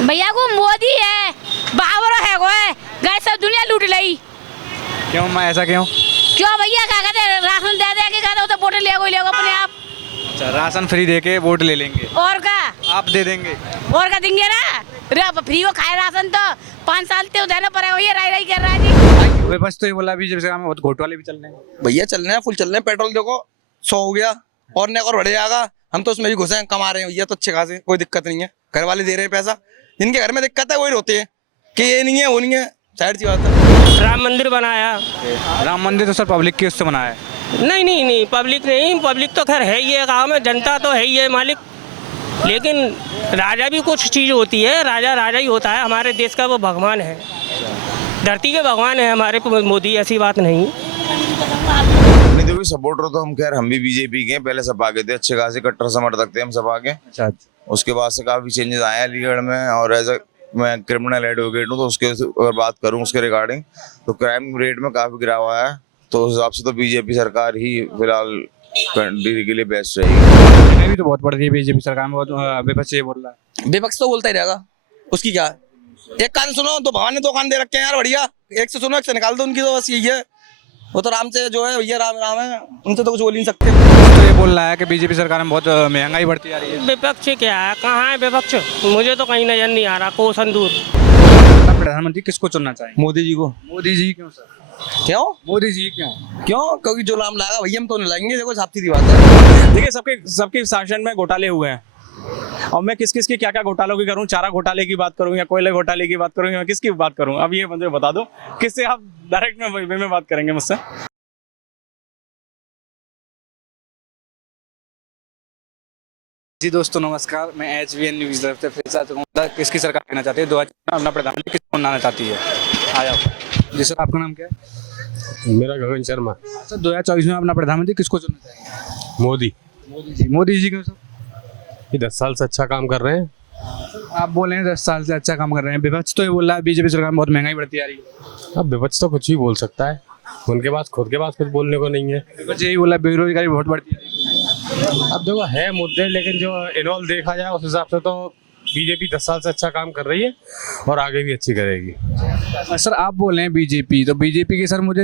भैया को मोदी है, बाबर है वो है, गए सब दुनिया लूट ली। क्यों मैं ऐसा क्यों? क्यों भैया, क्या कहते हैं, राशन दे दे के कहते हो तो वोट ले अपने आप। अच्छा, राशन फ्री दे के वोट ले लेंगे, और का आप दे देंगे? और का देंगे ना, फ्री को खाए राशन तो 5 साल से देना पड़ेगा। ये राई कर रहा है जी। विपक्ष तो ये बोला बीजेपी सरकार में बहुत घोटाले भी चल रहे हैं। भैया चल रहे हैं, फुल चल रहे हैं। पेट्रोल देखो 100 हो गया और नहीं और बढ़ जाएगा। हम तो उसमें भी घुसे हैं, कमा रहे हैं भैया तो अच्छे खासे, कोई दिक्कत नहीं है। घर वाले दे रहे हैं पैसा, जिनके घर में दिक्कत है वही रोते हैं कि ये नहीं है वो नहीं है। साइड सी बात है। राम मंदिर बनाया। राम मंदिर तो सर पब्लिक के उससे बनाया है। नहीं पब्लिक नहीं, पब्लिक तो खैर है ही है, गाँव में जनता तो है ही है मालिक। लेकिन राजा भी कुछ चीज़ होती है, राजा ही होता है। हमारे देश का वो भगवान है, धरती के भगवान है हमारे मोदी, ऐसी बात नहीं। नहीं देखो सपोर्टर तो हम खैर हम भी बीजेपी के हैं, पहले सपा के थे, अच्छे खासे कट्टर समर्थक थे हम सपा के। अच्छा, उसके बाद से काफी चेंजेस आए अलीगढ़ में। और एज मैं क्रिमिनल एडवोकेट हूँ, तो उसके अगर बात करूँ उसके रिगार्डिंग तो क्राइम रेट में काफी गिराव आया है। तो उस हिसाब से तो बीजेपी सरकार ही फिलहाल कंट्री के लिए बेस्ट रहेगी। महंगाई भी तो बहुत बढ़ रही है बीजेपी सरकार में, बहुत विपक्ष ये बोल रहा है। विपक्ष तो बोलता ही रहेगा, उसकी क्या है। एक कान सुनो तो भगवान ने 2 कान दे रखे हैं यार, बढ़िया। एक से सुनो एक से निकाल दो, उनकी तो बस यही है। वो तो राम से जो है भैया, राम राम है, उनसे तो कुछ बोल नहीं सकते। तो ये बोल रहा है कि बीजेपी सरकार में बहुत महंगाई बढ़ती जा रही है। विपक्ष क्या है, कहाँ है विपक्ष? मुझे तो कहीं नजर नहीं आ रहा, कोसन दूर। प्रधानमंत्री किसको चुनना चाहिए? मोदी जी को। मोदी जी क्यों सर? क्यों? मोदी जी क्यों? क्योंकि जो नाम लाएगा भैया हम तो नहीं लाएंगे। देखो साफ सीधी बात है। देखिए सबके शासन में घोटाले हुए हैं, और मैं किस किस की क्या क्या घोटालों की करूं, चारा घोटाले की बात करूं या कोयले घोटाले की बात करूं या किसकी बात करूं? अब ये मुझे बता दो, किससे आप डायरेक्ट में बात करेंगे मुझसे? जी दोस्तों नमस्कार, मैं HVN न्यूज़ तरफ से फिर से आ चुका हूं। किसकी सरकार लेना चाहती है 2024 में, अपना प्रधानमंत्री किसको बनाना चाहती है? आ जाओ जी सर, आपका नाम क्या है? मेरा गगन शर्मा। सर 2024 में अपना प्रधानमंत्री किसको चुनना चाहेंगे? मोदी। मोदी जी क्यों सर? ये 10 साल से अच्छा काम कर रहे हैं। आप बोल रहे हैं 10 साल से अच्छा काम कर रहे हैं, विपक्ष तो ये बोल रहा है बीजेपी सरकार में बहुत महंगाई बढ़ती जा रही है। अब विपक्ष तो कुछ भी बोल सकता है, उनके पास खुद के पास कुछ बोलने को नहीं है। विपक्ष यही बोला है बेरोजगारी बहुत बढ़ती जा रही है। अब देखो है मुद्दे, लेकिन जो इनऑल देखा जाए उस हिसाब से तो बीजेपी 10 साल से अच्छा काम कर रही है और आगे भी अच्छी करेगी। सर आप बोल रहे हैं बीजेपी, तो बीजेपी के सर मुझे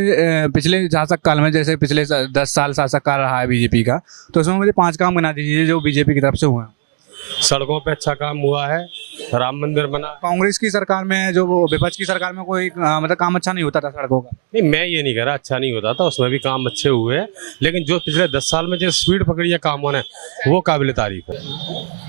पिछले शासक काल में, जैसे पिछले 10 साल शासक काल रहा है बीजेपी का, तो उसमें मुझे 5 काम बना दीजिए जो बीजेपी की तरफ से हुए हैं। सड़कों पे अच्छा काम हुआ है, राम मंदिर बना। कांग्रेस की सरकार में, जो वो विपक्ष की सरकार में कोई मतलब काम अच्छा नहीं होता था सड़कों का। नहीं मैं ये नहीं कह रहा अच्छा नहीं होता था, उसमें भी काम अच्छे हुए हैं, लेकिन जो पिछले 10 साल में जो स्पीड पकड़ी है कामों ने वो काबिल तारीफ है।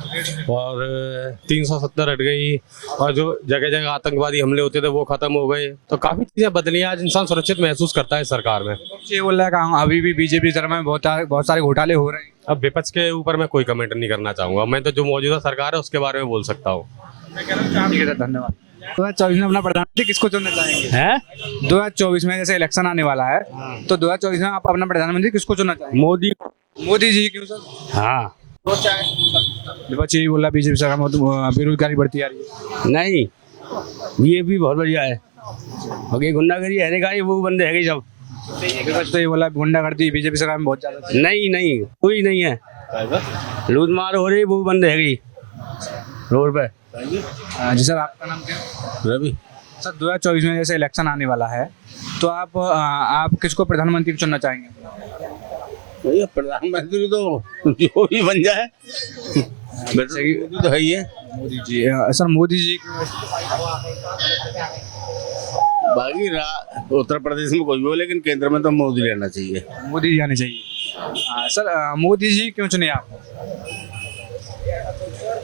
और 370 हट गई, और जो जगह जगह आतंकवादी हमले होते थे वो खत्म हो गए, तो काफी चीजें बदली। आज इंसान सुरक्षित महसूस करता है सरकार में। ये बोल रहा है कि अभी भी बीजेपी सरकार में बहुत सारे घोटाले हो रहे हैं। अब विपक्ष के ऊपर मैं कोई कमेंट नहीं करना चाहूंगा, मैं तो जो मौजूदा सरकार है उसके बारे में बोल सकता हूँ। ठीक है सर, धन्यवाद। 2024 में अपना प्रधानमंत्री किसको चुनना चाहेंगे? है 2024 में जैसे इलेक्शन आने वाला है, तो 2024 में आप अपना प्रधानमंत्री किसको चुनना चाहेंगे? मोदी। मोदी जी क्यों सर? हाँ विपक्ष यही बोल रहा है बीजेपी सरकार में बेरोजगारी बढ़ती जा रही है। नहीं, ये भी बहुत बढ़िया है, बाकी गुंडागर्दी है नहीं, वो बंदे है सब। विपक्ष तो ये बोला गुंडागर्दी बीजेपी सरकार में बहुत ज्यादा। नहीं कोई नहीं है, लूट मार हो रही, वो बंद है रोड पे। जी सर, आपका नाम क्या है? रवि। सर 2024 में जैसे इलेक्शन आने वाला है, तो आप किसको प्रधानमंत्री चुनना चाहेंगे? भैया प्रधानमंत्री तो जो भी बन जाए, मोदी तो है ही है। मोदी जी। सर मोदी जी बाकी उत्तर प्रदेश में कोई भी हो, लेकिन केंद्र में तो मोदी रहना चाहिए। मोदी जी आने चाहिए। सर मोदी जी क्यों चुने आप?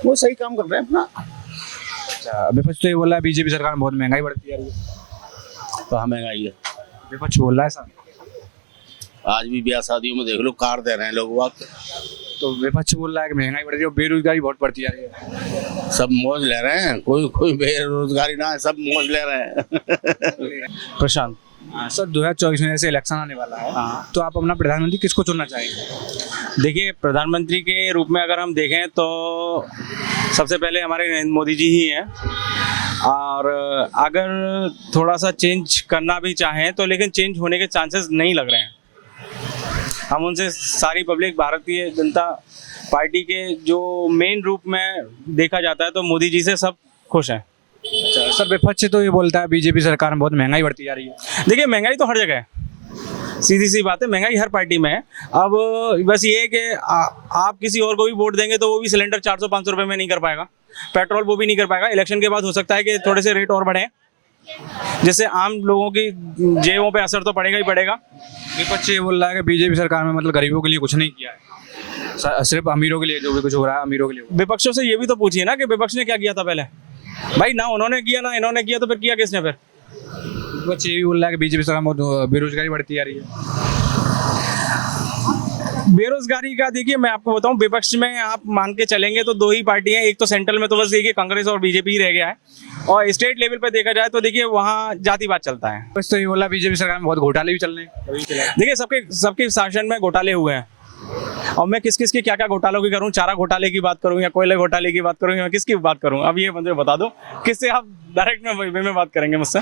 वो सही काम कर रहे हैं अपना। अच्छा, विपक्ष तो ये बोल रहा है बीजेपी सरकार में बहुत महंगाई बढ़ती जा रही है। तो महंगाई है, विपक्ष बोल रहा है सर। आज भी ब्याह शादियों में देख लो कार दे रहे हैं लोग वक्त। तो विपक्ष बोल रहा है कि महंगाई बढ़ रही है और बेरोजगारी बहुत बढ़ती जा रही है। सब मौज ले रहे हैं, कोई बेरोजगारी ना है, सब मौज ले रहे हैं। प्रशांत। सर 2024 में जैसे इलेक्शन आने वाला है, तो आप अपना प्रधानमंत्री किसको चुनना चाहेंगे? देखिए प्रधानमंत्री के रूप में अगर हम देखें तो सबसे पहले हमारे नरेंद्र मोदी जी ही हैं, और अगर थोड़ा सा चेंज करना भी चाहें तो लेकिन चेंज होने के चांसेस नहीं लग रहे हैं। हम उनसे सारी पब्लिक भारतीय जनता पार्टी के जो मेन रूप में देखा जाता है तो मोदी जी से सब खुश हैं। अच्छा सर, विपक्ष तो ये बोलता है बीजेपी सरकार में बहुत महंगाई बढ़ती जा रही है। देखिए महंगाई तो हर जगह है, सीधी सी बात है, महंगाई हर पार्टी में है। अब बस ये है कि आप किसी और को भी वोट देंगे तो वो भी सिलेंडर 400-500 रुपये में नहीं कर पाएगा, पेट्रोल वो भी नहीं कर पाएगा। इलेक्शन के बाद हो सकता है कि थोड़े से रेट और बढ़े, जिससे आम लोगों की जेबों पे असर तो पड़ेगा ही पड़ेगा। विपक्ष ये बोल रहा है कि बीजेपी सरकार में मतलब गरीबों के लिए कुछ नहीं किया है, सिर्फ अमीरों के लिए जो भी कुछ हो रहा है अमीरों के लिए। विपक्षों से ये भी तो पूछिए ना कि विपक्ष ने क्या किया था पहले। भाई ना उन्होंने किया ना इन्होंने किया, तो फिर किया किसने फिर? विपक्ष ये भी बोल रहा है कि बीजेपी सरकार में बहुत बेरोजगारी बढ़ती जा रही है। बेरोजगारी का देखिए मैं आपको बताऊं, विपक्ष में आप मान के चलेंगे तो दो ही पार्टी हैं। एक तो सेंट्रल में तो बस देखिए कांग्रेस और बीजेपी ही रह गया है, और स्टेट लेवल पे देखा जाए तो देखिए वहाँ जातिवाद चलता है। बस तो ये बोला बीजेपी सरकार में बहुत घोटाले भी चल रहे हैं। देखिए सबके शासन में घोटाले हुए हैं, और मैं किस किस के क्या क्या घोटालों की करूं, चारा घोटाले की बात करूं या कोयले घोटाले की बात करूं या किसकी बात करूं, अब ये मुझे बता दो, किससे आप डायरेक्ट में बात करेंगे मुझसे?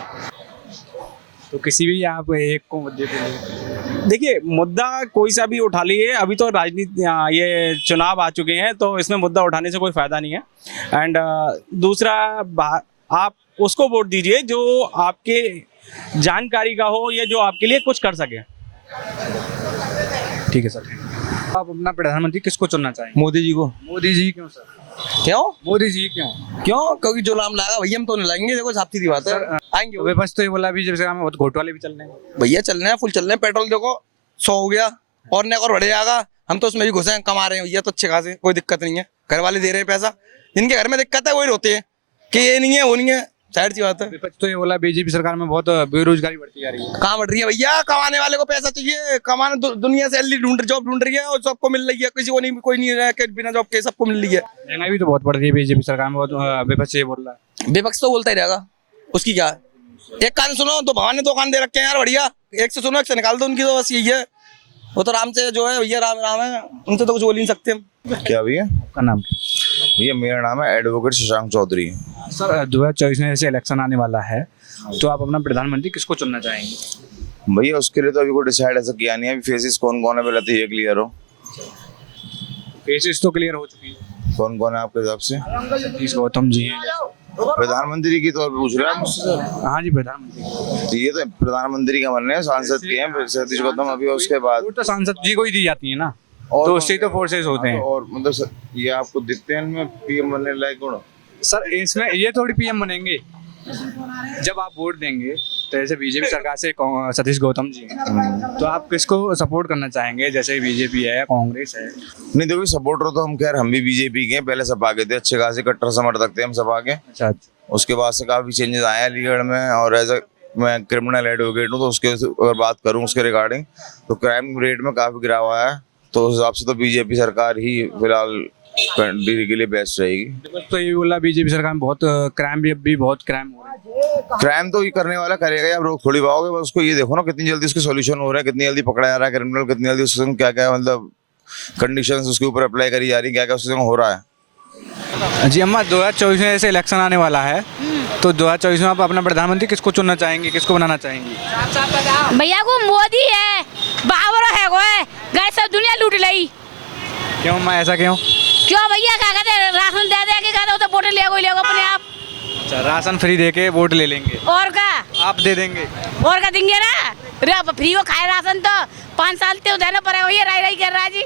तो किसी भी आप एक को मुद्दे पे ले। देखिए मुद्दा कोई सा भी उठा लीजिए, अभी तो राजनीति ये चुनाव आ चुके हैं तो इसमें मुद्दा उठाने से कोई फायदा नहीं है। एंड दूसरा आप उसको वोट दीजिए जो आपके जानकारी का हो या जो आपके लिए कुछ कर सके। ठीक है सर। आप अपना प्रधानमंत्री किसको चुनना चाहेंगे? मोदी जी को। मोदी जी क्यों सर? क्यों? मोदी जी क्यों? क्योंकि जो नाम लाएगा भैया हम तो नहीं लाएंगे, देखो साफ सीधी बात है, आएंगे वो। विपक्ष तो ये बोला बीजेपी सरकार में बहुत घोटाले भी चल रहे हैं। भैया चल रहे हैं, फुल चल रहे हैं। पेट्रोल देखो 100 हो गया और न और बढ़ जाएगा, हम तो उसमें भी घुसे हैं, कमा रहे हैं भैया तो अच्छे खासे, कोई दिक्कत नहीं है। घर वाले दे रहे हैं पैसा, जिनके घर में दिक्कत है वही रोते हैं कि ये नहीं है वो नहीं है, जाहिर सी बात है। विपक्ष तो ये बोला बीजेपी सरकार में बहुत बेरोजगारी बढ़ती जा रही है। कहाँ बढ़ रही है भैया? कमाने वाले को पैसा चाहिए, कमाने दुनिया से जॉब ढूंढ रही है और सबको मिल रही है, किसी को नहीं, कोई नहीं रहा कि बिना जॉब के सबको मिल रही है। महंगाई भी तो बहुत बढ़ रही है बीजेपी सरकार में, बहुत विपक्ष ये बोल रहा है। विपक्ष तो बोलता ही रहेगा, उसकी क्या है? एक कान सुनो तो भगवान ने 2 कान दे रखे हैं यार, बढ़िया, एक से सुनो एक से निकाल दो, उनकी तो बस यही है। वो तो राम से जो है भैया, राम राम है, उनसे तो कुछ बोल नहीं सकते हम। क्या भैया? आपका नाम? भैया मेरा नाम है एडवोकेट शशांक चौधरी। सर 2024 में जैसे इलेक्शन आने वाला है तो आप अपना प्रधानमंत्री किसको चुनना चाहेंगे? भैया उसके लिए तो अभी कोई डिसाइड ऐसा किया नहीं है, अभी फेसेस कौन कौन है पहले तो ये क्लियर हो। फेसेस तो क्लियर हो चुकी है। कौन कौन है आपके हिसाब से? सतीश गौतम जी हैं। प्रधानमंत्री की तौर पे पूछ रहे हैं आप? हाँ जी प्रधानमंत्री। तो ये तो प्रधानमंत्री का बनने हैं, सांसद के हैं, फिर सतीश गौतम अभी उसके बाद वो तो सांसद जी को ही दी जाती है ना, और तो उससे ही तो फोर्सेस होते हैं। और मतलब ये आपको दिखते हैं इनमें पीएम बनने लायक गुण? सर इसमें ये थोड़ी पीएम बनेंगे, जब आप वोट देंगे तो जैसे बीजेपी सरकार से सतीश गौतम जी हैं, तो आप किसको सपोर्ट करना चाहेंगे? जैसे बीजेपी है, कांग्रेस है। नहीं देखो सपोर्टर तो हम खैर हम भी बीजेपी के हैं, पहले सपा के थे, अच्छे खासे कट्टर समर्थक थे हम सपा के। अच्छा। उसके बाद से काफी चेंजेस आए अलीगढ़ में, और एज मैं क्रिमिनल एडवोकेट हूँ तो उसके अगर बात करूँ उसके रिगार्डिंग तो क्राइम रेट में काफी गिराव आया है, तो उस हिसाब से तो बीजेपी सरकार ही फिलहाल कंट्री के लिए बेस्ट रहेगी। तो ये बोला बीजेपी सरकार में बहुत क्राइम भी बहुत क्राइम हो रहा है। क्राइम तो ये करने वाला करेगा, आप रोक थोड़ी पाओगे, बस उसको ये देखो ना कितनी जल्दी उसके सॉल्यूशन हो रहा है, कितनी जल्दी पकड़ा जा रहा है क्रिमिनल, कितनी जल्दी उसके क्या क्या मतलब कंडीशंस उसके ऊपर अप्लाई करी जा रही है, क्या क्या उसके हो रहा है। जी अम्मा 2024 में जैसे इलेक्शन आने वाला है तो 2024 में आप अपना प्रधानमंत्री किसको चुनना चाहेंगे, किसको बनाना चाहेंगे? भैया को मोदी है, बाबर है, गए सब दुनिया लूट ली। क्यों अम्मा ऐसा क्यों? क्यों भैया, क्या कहते हैं, राशन दे दे के कहते हो तो वोट ले अपने आप। अच्छा, राशन फ्री दे के वोट ले लेंगे और क्या आप दे देंगे? और क्या देंगे ना, फ्री को खाए राशन तो 5 साल तो देना पड़ेगा, ये राई कर रहा जी।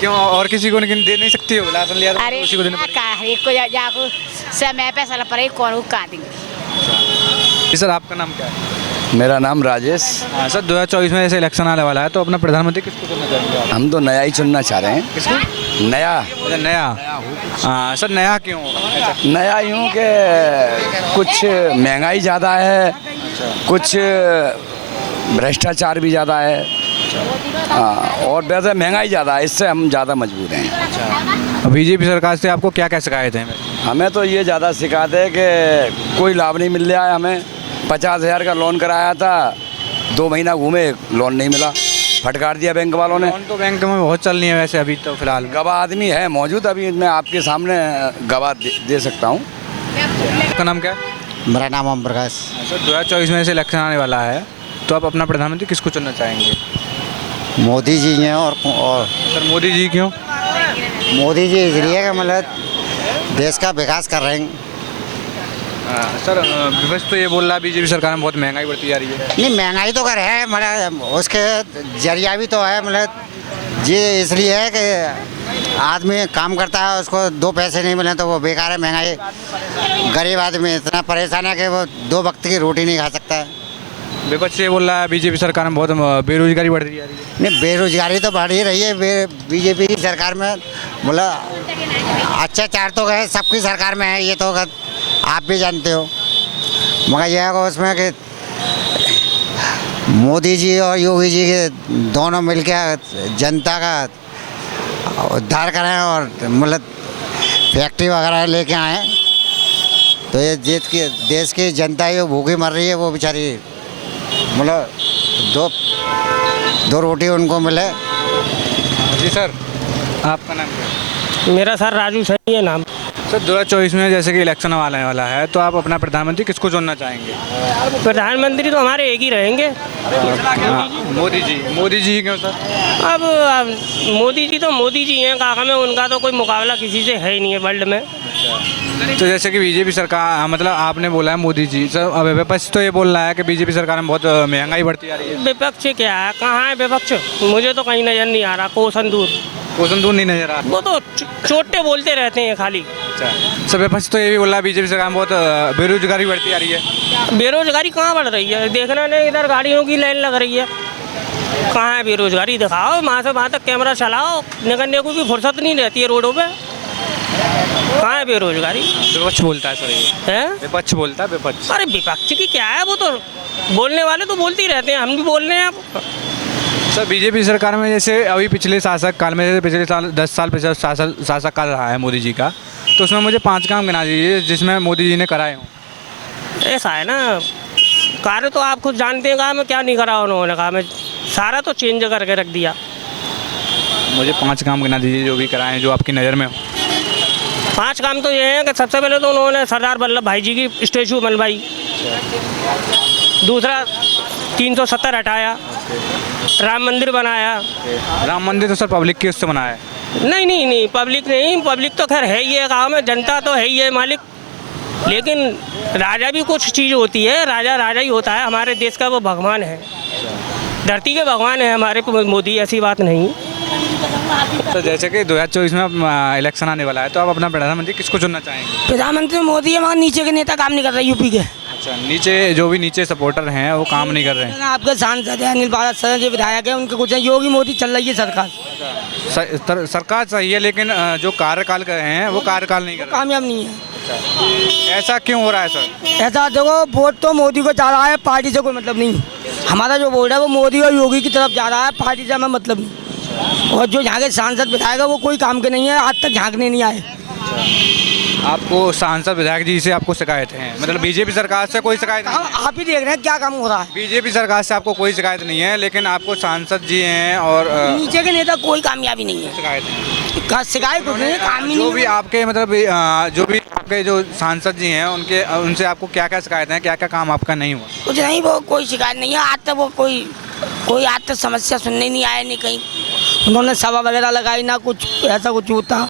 क्यों और किसी को नहीं दे नहीं सकती हो? राशन लिया तो अरे उसी को देना पड़ेगा। एक को जाको समय पैसा पड़े कौन को का देंगे। जी सर आपका नाम क्या है? मेरा नाम राजेश। हाँ सर 2024 में जैसे इलेक्शन आने वाला है तो अपना प्रधानमंत्री किसको चुनना चाहेंगे आप? हम तो नया ही चुनना चाह रहे हैं। किसको? नया। अच्छा, नया। हाँ सर नया क्यों? नया यूँ कि कुछ महंगाई ज़्यादा है, कुछ भ्रष्टाचार भी ज़्यादा है, हाँ, और वैसे महंगाई ज़्यादा है, इससे हम ज़्यादा मजबूर हैं। अच्छा, बीजेपी सरकार से आपको क्या क्या शिकायत है? हमें तो ये ज़्यादा शिकायत है कि कोई लाभ नहीं मिल रहा है हमें। 50,000 का लोन कराया था, 2 महीना घूमे लोन नहीं मिला, फटकार दिया बैंक वालों ने। लोन तो बैंक में बहुत चल रही है वैसे अभी तो फिलहाल। गवाह आदमी है मौजूद, अभी मैं आपके सामने गवाह दे सकता हूँ। आपका नाम क्या है? मेरा नाम ओम प्रकाश। सर 2024 में जैसे इलेक्शन आने वाला है तो आप अपना प्रधानमंत्री किसको चुनना चाहेंगे? मोदी जी हैं। और सर मोदी जी क्यों? मोदी जी इसलिए कि मतलब देश का विकास कर रहे हैं। सर विपक्ष तो ये बोल रहा है बीजेपी सरकार में बहुत महंगाई बढ़ती जा रही है। नहीं महंगाई तो कर है, मतलब उसके जरिया भी तो है, मतलब ये इसलिए है कि आदमी काम करता है, उसको 2 पैसे नहीं मिले तो वो बेकार है। महंगाई, गरीब आदमी इतना परेशान है कि वो 2 वक्त की रोटी नहीं खा सकता है। विपक्ष ये बोल रहा है बीजेपी सरकार में बहुत बेरोजगारी बढ़ती जा रही है। नहीं बेरोजगारी तो बढ़ ही रही है बीजेपी की सरकार में, मतलब अत्याचार तो है सबकी सरकार में है, ये तो आप भी जानते हो। मगर यह है उसमें कि मोदी जी और योगी जी के दोनों मिलकर जनता का उद्धार करें और मतलब फैक्ट्री वगैरह लेके आए, तो ये देश की जनता जो भूखी मर रही है वो बेचारी मतलब दो रोटी उनको मिले। जी सर, आपका नाम क्या है? मेरा सर राजू सही है नाम। सर 2024 में जैसे कि इलेक्शन आने वाला है, तो आप अपना प्रधानमंत्री किसको चुनना चाहेंगे? प्रधानमंत्री तो हमारे एक ही रहेंगे, मोदी जी क्यों सर? अब मोदी जी तो मोदी जी हैं काका में, उनका तो कोई मुकाबला किसी से है ही नहीं है वर्ल्ड में। तो जैसे कि बीजेपी सरकार, मतलब आपने बोला है मोदी जी, सर अब विपक्ष तो ये बोल रहा है कि बीजेपी सरकार में बहुत महंगाई बढ़ती जा रही है। विपक्ष क्या है, कहाँ है विपक्ष? मुझे तो कहीं नजर नहीं आ रहा, कोसन दूर नहीं नजर आ रहा। वो तो चोटे बोलते रहते हैं खाली। अच्छा, सर विपक्ष तो ये भी बोल रहा है बीजेपी सरकार में बहुत बेरोजगारी बढ़ती जा रही है। बेरोजगारी कहाँ बढ़ रही है? देखना नहीं, इधर गाड़ियों की लाइन लग रही है, कहाँ है बेरोजगारी? दिखाओ, वहाँ से वहाँ तक कैमरा चलाओ, निकलने को भी फुर्सत नहीं रहती है रोडों पे। कहाँ है बेरोजगारी? विपक्ष बोलता है सर, ये है विपक्ष बोलता है। विपक्ष, अरे विपक्ष की क्या है, वो तो बोलने वाले तो बोलते ही रहते हैं, हम भी बोल रहे हैं। आप सर बीजेपी सरकार में जैसे अभी पिछले शासक काल में, जैसे पिछले साल 10 साल पिछले शासक काल रहा है मोदी जी का, तो उसमें मुझे 5 काम गिना दीजिए जिसमें मोदी जी ने कराए हों। ऐसा है ना, कार्य तो आप खुद जानते हैं, कहा मैं क्या नहीं करा उन्होंने, कहा मैं सारा तो चेंज करके रख दिया। मुझे 5 काम गिना दीजिए जो भी कराए हैं, जो आपकी नज़र में हो। 5 काम तो ये हैं कि सबसे पहले तो उन्होंने सरदार वल्लभ भाई जी की स्टेचू बनवाई, दूसरा 370 हटाया, राम मंदिर बनाया। राम मंदिर तो सर पब्लिक की उससे बनाया है। नहीं, पब्लिक नहीं, पब्लिक तो खैर है ही है गाँव में, जनता तो है ही है मालिक, लेकिन राजा भी कुछ चीज़ होती है, राजा ही होता है। हमारे देश का वो भगवान है, धरती के भगवान है हमारे मोदी, ऐसी बात नहीं। तो जैसे कि 2024 में इलेक्शन आने वाला है, तो आप अपना प्रधानमंत्री किसको चुनना चाहेंगे? प्रधानमंत्री मोदी है, मगर नीचे के नेता काम नहीं कर रहे यूपी के। अच्छा, नीचे जो भी नीचे सपोर्टर हैं वो काम नहीं कर रहे हैं। आपके सांसद है अनिल पारा सर, जो विधायक है, उनके कुछ योगी मोदी चल रही है सरकार। सरकार सही है, लेकिन जो कार्यकाल कर रहे हैं वो कार्यकाल नहीं कर रहे, कामयाब नहीं है। ऐसा क्यों हो रहा है सर? ऐसा देखो, वोट तो मोदी को जा रहा है, पार्टी से कोई मतलब नहीं। हमारा जो वोट है वो मोदी और योगी की तरफ जा रहा है, पार्टी से हमें मतलब नहीं। और जो यहाँ के सांसद विधायक है वो कोई काम के नहीं है, आज तक झांकने नहीं आए। आपको सांसद विधायक जी से आपको शिकायत है, मतलब बीजेपी सरकार से कोई शिकायत नहीं है? आप ही देख रहे हैं क्या काम हो रहा है। बीजेपी सरकार से आपको कोई शिकायत नहीं है, लेकिन आपको सांसद जी हैं और नीचे के नेता कोई कामयाबी नहीं है। शिकायत है? शिकायत कुछ नहीं है, काम ही जो नहीं। भी आपके मतलब जो भी आपके जो सांसद जी हैं उनसे आपको क्या क्या शिकायत है, क्या क्या काम आपका नहीं हुआ? कुछ नहीं, वो कोई शिकायत नहीं है आज तक। वो कोई आज तक समस्या सुनने नहीं आया, नहीं कहीं उन्होंने सभा वगैरह लगाई, ना कुछ ऐसा कुछ होता।